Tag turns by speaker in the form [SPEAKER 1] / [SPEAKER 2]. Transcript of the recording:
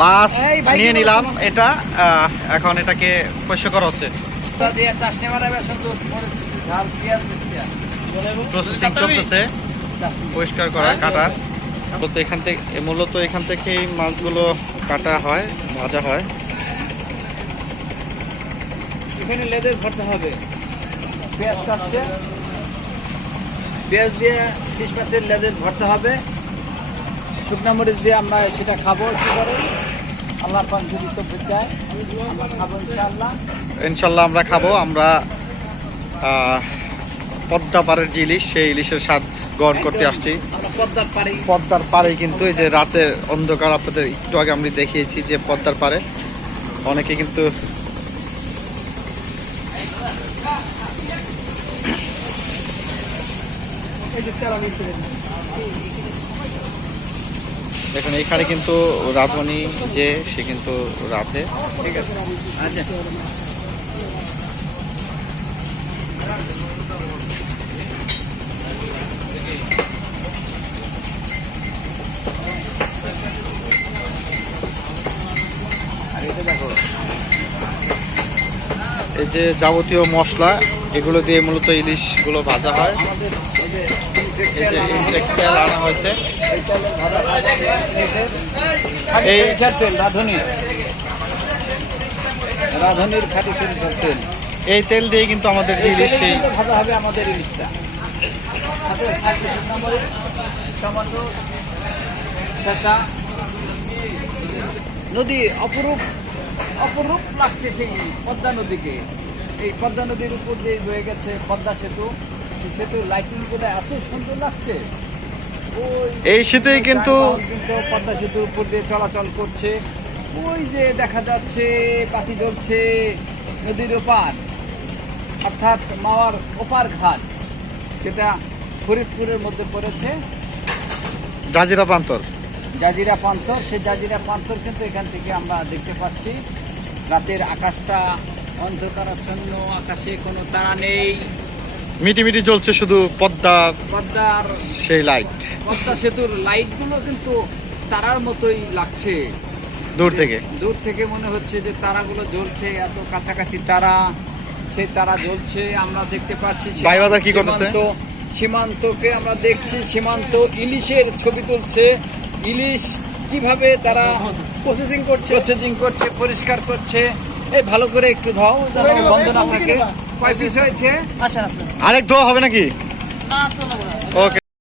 [SPEAKER 1] মাছ নিয়ে নিলাম। এটা আহ, এখন এটাকে পরিষ্কার করা হচ্ছে। প্রসেসিং চলতেছে। পরিষ্কার করা কাটা। মূলত এখান থেকে মূলত এখান থেকেই মাছগুলো কাটা হয় ভাজা হয়।
[SPEAKER 2] এখানে লেদের ভরতে হবে। পেঁয়াজ কাটছে। পেঁয়াজ দিয়ে মাছের লেদের ভরতে হবে। শুকনো মরিচ দিয়ে আমরা সেটা খাব কি করে আল্লাহ পাক যদি তো দেয় আমরা খাব ইনশাআল্লাহ।
[SPEAKER 1] ইনশাল্লাহ আমরা খাব আমরা পদ্মা পাড়ের যে ইলিশ সেই ইলিশের স্বাদ গ্রহণ করতে আসছি।
[SPEAKER 2] পদ্মার পাড়ি
[SPEAKER 1] কিন্তু এই যে রাতের অন্ধকার আপনাদের একটু আগে আমি দেখিয়েছি যে পদ্মার পাড়ে। অনেকে কিন্তু দেখুন, এখানে কিন্তু রাধুনি যে, সে কিন্তু রাধে। ঠিক আছে?
[SPEAKER 2] আচ্ছা।
[SPEAKER 1] এই যে যাবতীয় মশলা এগুলো দিয়ে মূলত ইলিশগুলো ভাজা হয়। আনা হয়েছে
[SPEAKER 2] এই তেল রাঁধুনির তেল
[SPEAKER 1] এই তেল দিয়ে কিন্তু আমাদের ইলিশ সেই
[SPEAKER 2] হবে আমাদের ইলিশটা নদী অপরূপ অপরূপ লাগছে সেই পদ্মা নদীকে। এই পদ্মা নদীর উপর যে বয়ে গেছে পদ্মা সেতু। সেই সেতুর লাইটিংগুলো এত সুন্দর লাগছে।
[SPEAKER 1] এই শীতেই কিন্তু
[SPEAKER 2] পদ্মা সেতুর উপর দিয়ে চলাচল করছে। ওই যে দেখা যাচ্ছে পাখি জ্বলছে নদীর ওপার। অর্থাৎ মাওয়ার ওপার ঘাট যেটা ফরিদপুরের মধ্যে পড়েছে।
[SPEAKER 1] জাজিরা প্রান্তর।
[SPEAKER 2] জাজিরা পান্তর সেই জাজিরা পান্তর কিন্তু এখান থেকে আমরা দেখতে পাচ্ছি। রাতের আকাশটা অন্ধকারাচ্ছন্ন আকাশে কোনো তারা নেই।
[SPEAKER 1] মিটি মিটি জ্বলছে শুধু পদ্মার
[SPEAKER 2] পদ্মার
[SPEAKER 1] সেই লাইট
[SPEAKER 2] পদ্মা সেতুর লাইটগুলো কিন্তু তারার মতোই লাগছে।
[SPEAKER 1] দূর থেকে।
[SPEAKER 2] দূর থেকে মনে হচ্ছে যে তারাগুলো জ্বলছে এত কাছাকাছি তারা। সেই তারা জ্বলছে আমরা দেখতে পাচ্ছি
[SPEAKER 1] ভাই দাদা কি করতেছে?
[SPEAKER 2] সীমান্ত সীমান্তকে আমরা দেখছি সীমান্ত ইলিশের ছবি তুলছে। ইলিশ কীভাবে তারা প্রসেসিং করছে প্রসেসিং করছে পরিষ্কার করছে। এই ভালো করে একটু ধোও যেন বন্ধ না থাকে। কয় পিস হয়েছে?
[SPEAKER 1] আরেক ধোয়া হবে নাকি? ওকে